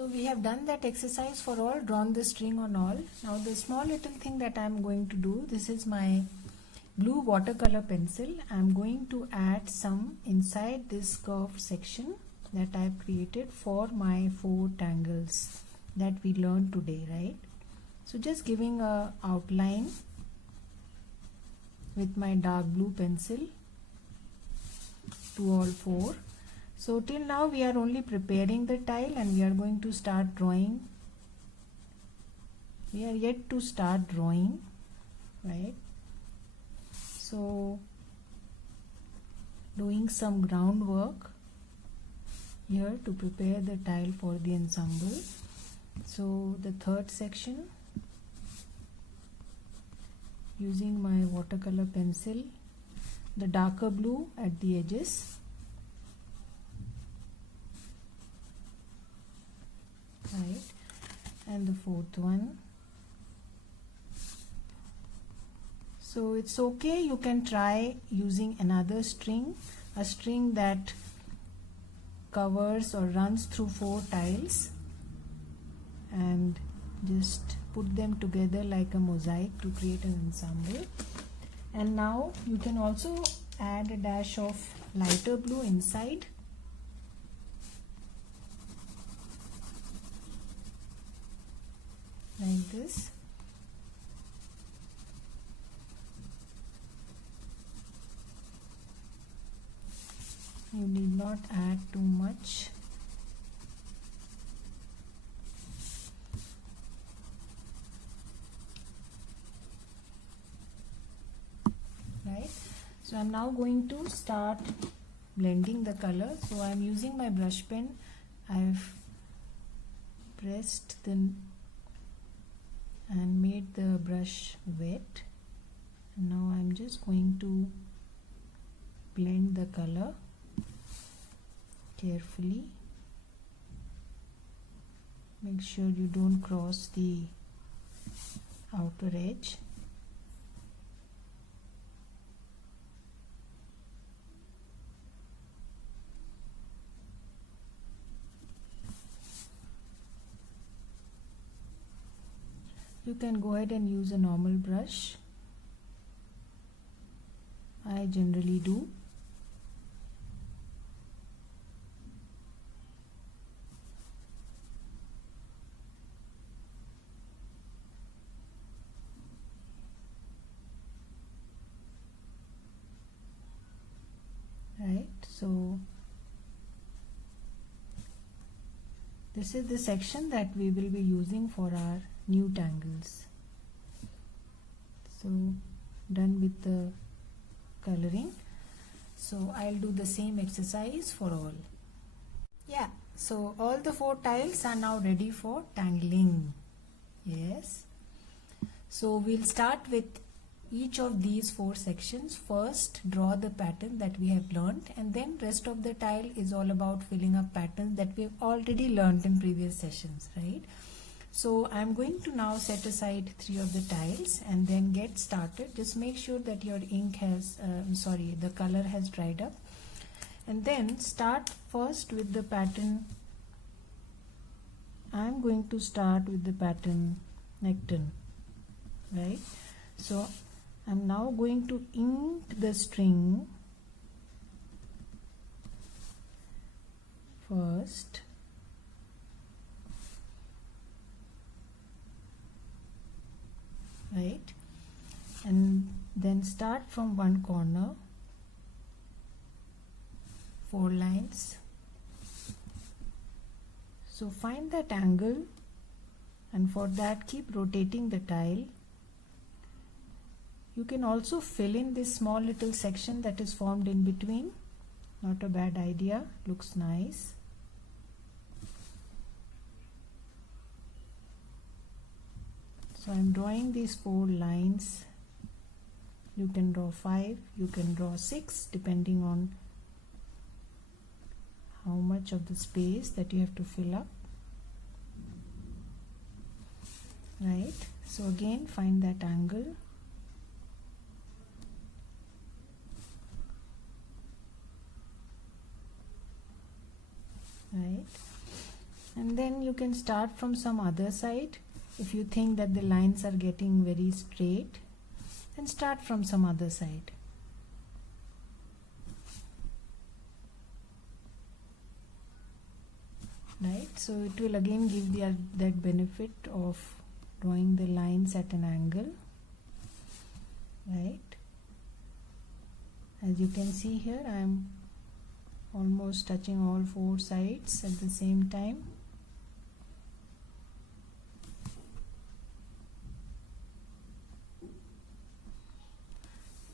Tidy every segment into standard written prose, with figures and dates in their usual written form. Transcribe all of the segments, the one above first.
So we have done that exercise for all, drawn the string on all. Now the small little thing that I am going to do, this is my blue watercolor pencil. I am going to add some inside this curved section that I have created for my 4 tangles that we learned today, right? So just giving a outline with my dark blue pencil to all 4. So till now we are only preparing the tile and we are going to start drawing. We are yet to start drawing, right? So doing some groundwork here to prepare the tile for the ensemble. So the third section, using my watercolor pencil, the darker blue at the edges. Right, and the fourth one. So it's okay, you can try using another string, a string that covers or runs through 4 tiles, and just put them together like a mosaic to create an ensemble. And now you can also add a dash of lighter blue inside. Like this. You need not add too much. Right. So I'm now going to start blending the color. So I'm using my brush pen. I've pressed and made the brush wet, and now I'm just going to blend the color carefully. Make sure you don't cross the outer edge. You can go ahead and use a normal brush. I generally do. Right, so this is the section that we will be using for our new tangles. So done with the coloring. So I'll do the same exercise for all. Yeah, so all the 4 tiles are now ready for tangling. Yes. So we'll start with each of these 4 sections. First, draw the pattern that we have learned, and then rest of the tile is all about filling up patterns that we've already learned in previous sessions, right? So I'm going to now set aside 3 of the tiles and then get started. Just make sure that your ink has, the color has dried up, and then start first with the pattern. I'm going to start with the pattern Nekton, right? So I'm now going to ink the string first. Right, and then start from one corner, 4 lines. So find that angle, and for that keep rotating the tile. You can also fill in this small little section that is formed in between. Not a bad idea, looks nice. So I'm drawing these 4 lines. You can draw 5, you can draw 6, depending on how much of the space that you have to fill up. Right, so again find that angle. Right, And then you can start from some other side. If you think that the lines are getting very straight, then start from some other side. Right, so it will again give that benefit of drawing the lines at an angle. Right, as you can see here, I am almost touching all four sides at the same time.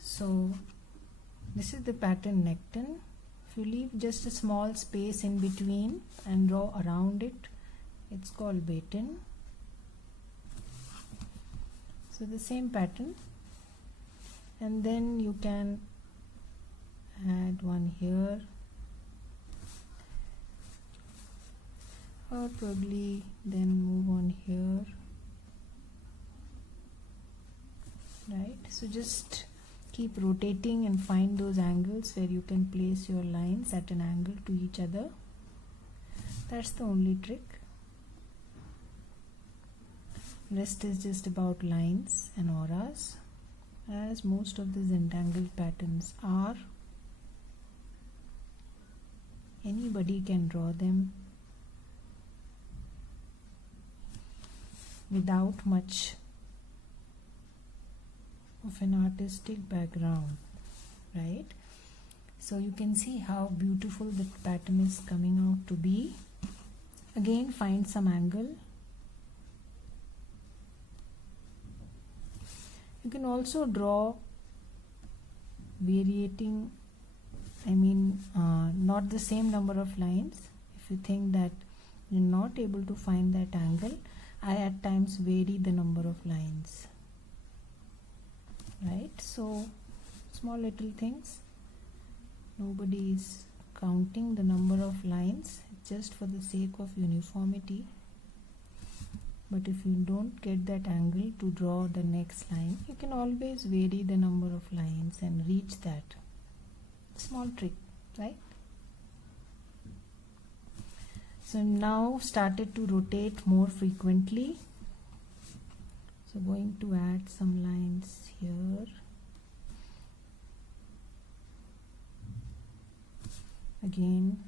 So this is the pattern Nekton. If you leave just a small space in between and draw around it, it's called baton. So the same pattern, and then you can add one here, or probably then move on here. Right, so just keep rotating and find those angles where you can place your lines at an angle to each other. That's the only trick. Rest is just about lines and auras, as most of the Zentangle patterns are. Anybody can draw them without much of an artistic background, right? So you can see how beautiful the pattern is coming out to be. Again, find some angle. You can also draw varying, not the same number of lines. If you think that you're not able to find that angle, I at times vary the number of lines. Right, so small little things. Nobody is counting the number of lines, just for the sake of uniformity. But if you don't get that angle to draw the next line, you can always vary the number of lines and reach that. Small trick, right? So now started to rotate more frequently. So going to add some lines here. Again.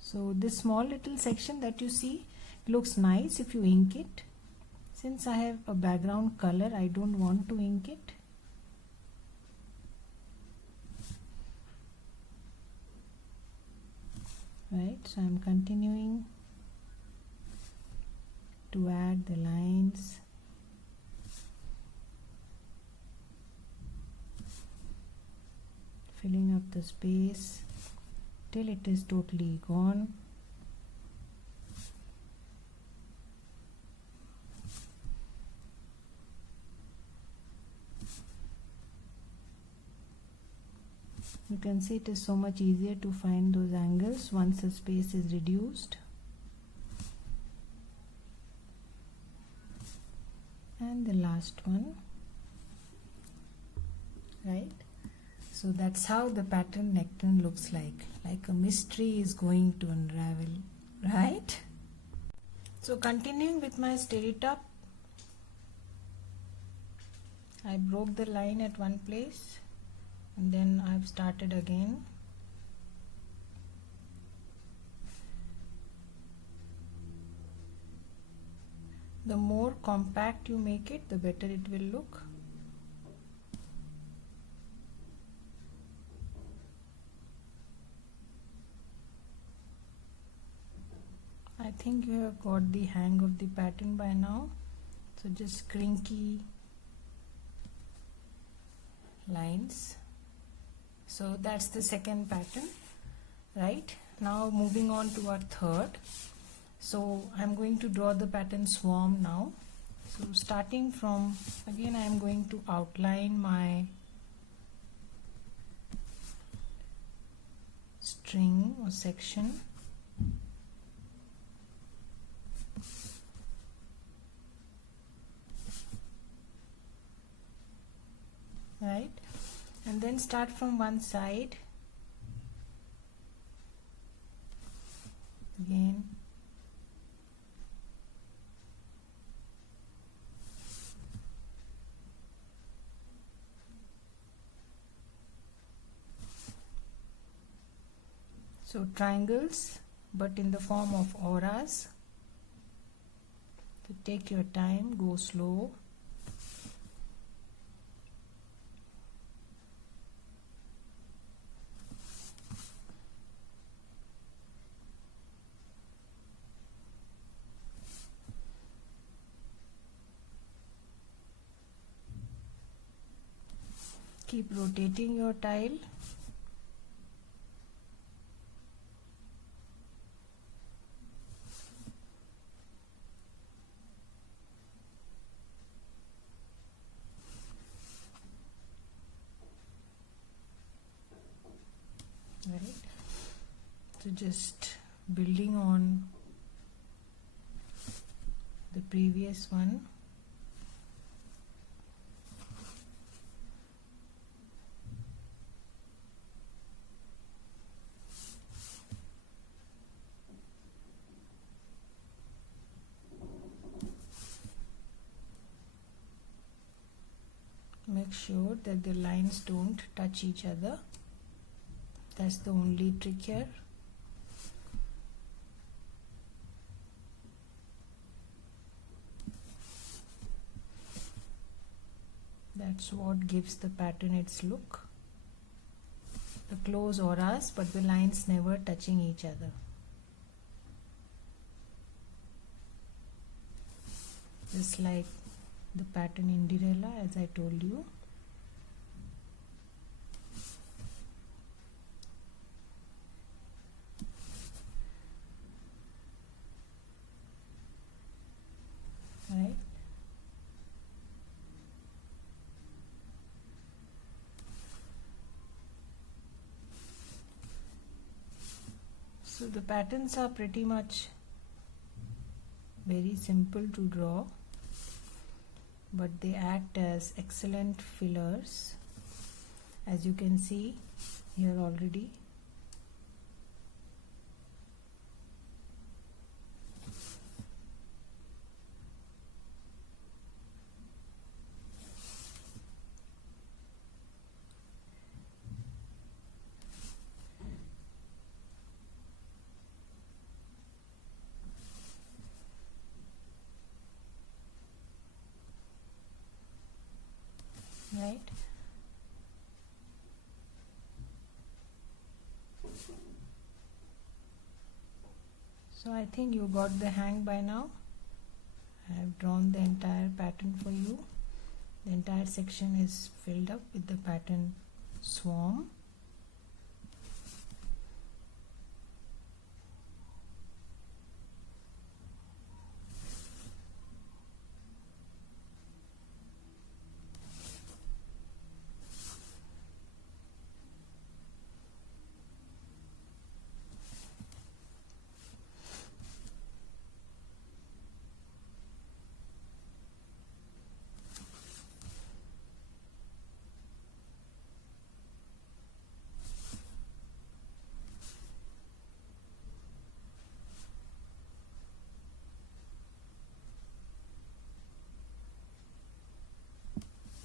So this small little section that you see looks nice if you ink it. Since I have a background color, I don't want to ink it. Right, so I'm continuing to add the lines. Filling up the space till it is totally gone. You can see it is so much easier to find those angles once the space is reduced. And the last one. Right? So that's how the pattern Nekton looks like a mystery is going to unravel, right? So continuing with my Stiritup, I broke the line at one place and then I've started again. The more compact you make it, the better it will look. I think you have got the hang of the pattern by now. So just crinky lines. So that's the second pattern, right? Now moving on to our third. So I'm going to draw the pattern swarm now. So starting from, again I am going to outline my string or section. Right, and then start from one side So triangles, but in the form of auras. So take your time, go slow. Keep rotating your tile. Right. So just building on the previous one. Make sure that the lines don't touch each other. That's the only trick here. That's what gives the pattern its look. The close auras, but the lines never touching each other. Just like the pattern in Cinderella, as I told you. Right. So the patterns are pretty much very simple to draw, but they act as excellent fillers, as you can see here already. Right. So I think you got the hang by now. I have drawn the entire pattern for you. The entire section is filled up with the pattern swarm.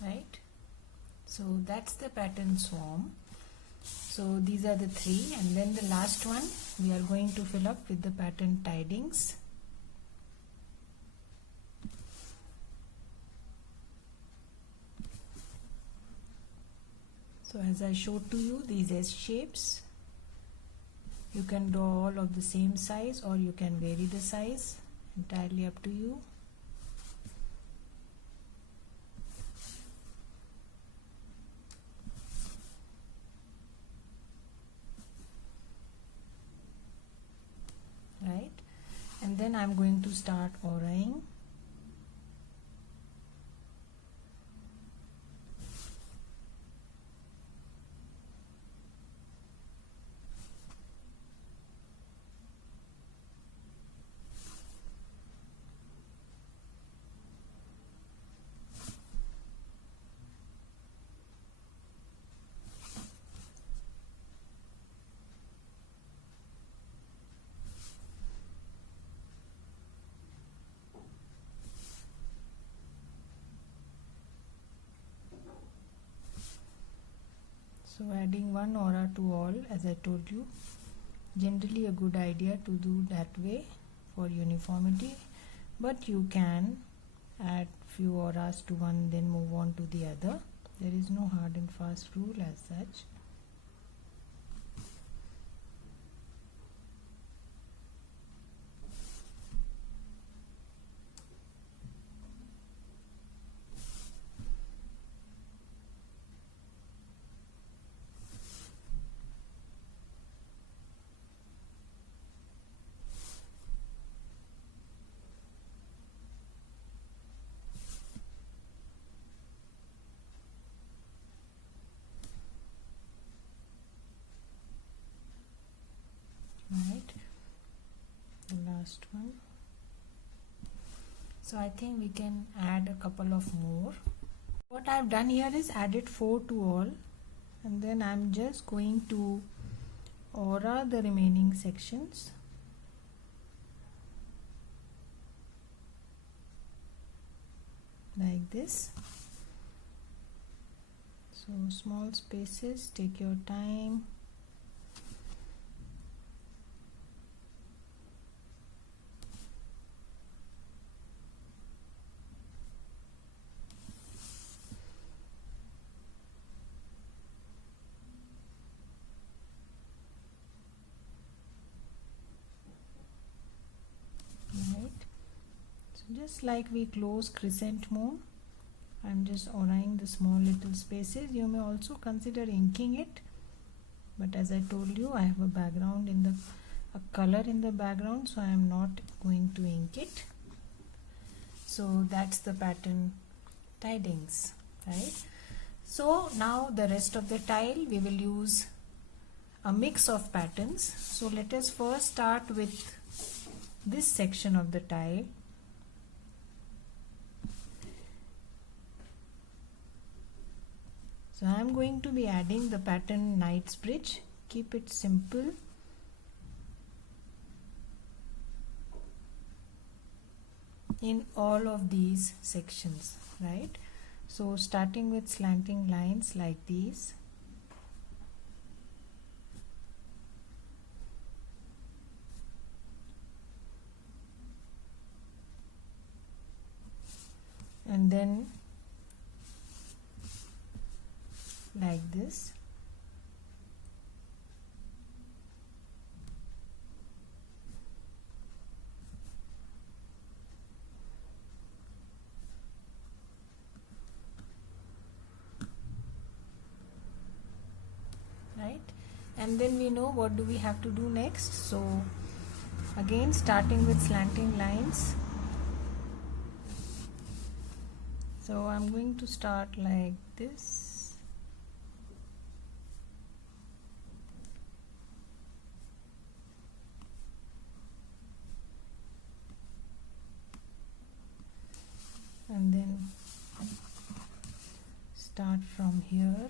Right. So that's the pattern swarm. So these are the three, and then the last one we are going to fill up with the pattern tidings. So as I showed to you, these S shapes, you can draw all of the same size or you can vary the size, entirely up to you. Right, and then I'm going to start auraing. So adding one aura to all, as I told you, generally a good idea to do that way for uniformity, but you can add few auras to one then move on to the other. There is no hard and fast rule as such. Right, the last one. So I think we can add a couple of more. What I've done here is added 4 to all, and then I'm just going to aura the remaining sections. Like this. So small spaces, take your time. Just like we close crescent moon, I'm just auraing the small little spaces. You may also consider inking it, but as I told you, I have a background in a color in the background, so I am not going to ink it. So that's the pattern Tidings, right? So now the rest of the tile we will use a mix of patterns. So let us first start with this section of the tile. So I am going to be adding the pattern Knightsbridge. Keep it simple. In all of these sections, right? So starting with slanting lines like these. And then like this. Right, and then we know what do we have to do next. So again, starting with slanting lines. So I'm going to start like this. And then start from here.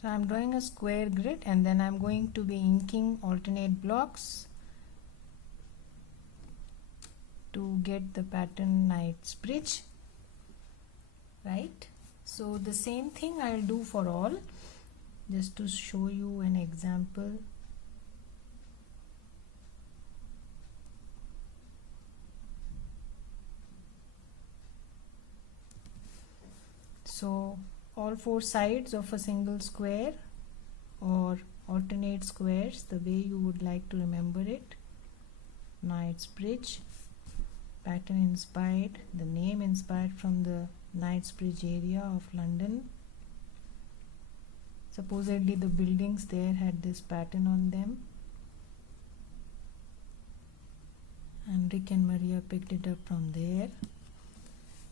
So I'm drawing a square grid, and then I'm going to be inking alternate blocks to get the pattern Knightsbridge, right? So the same thing I'll do for all, just to show you an example. So all 4 sides of a single square or alternate squares, the way you would like to remember it. Knightsbridge, pattern inspired, the name inspired from the Knightsbridge area of London. Supposedly the buildings there had this pattern on them, and Rick and Maria picked it up from there.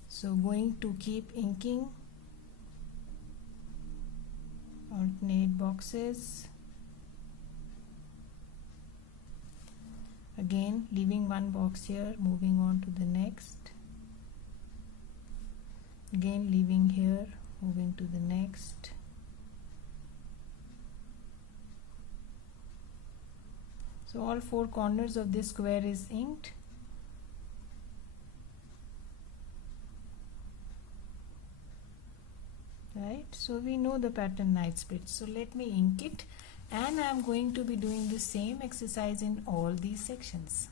So going to keep inking alternate boxes, again leaving one box here, moving on to the next, again leaving here, moving to the next. So all 4 corners of this square is inked. So we know the pattern night split. So let me ink it, and I am going to be doing the same exercise in all these sections.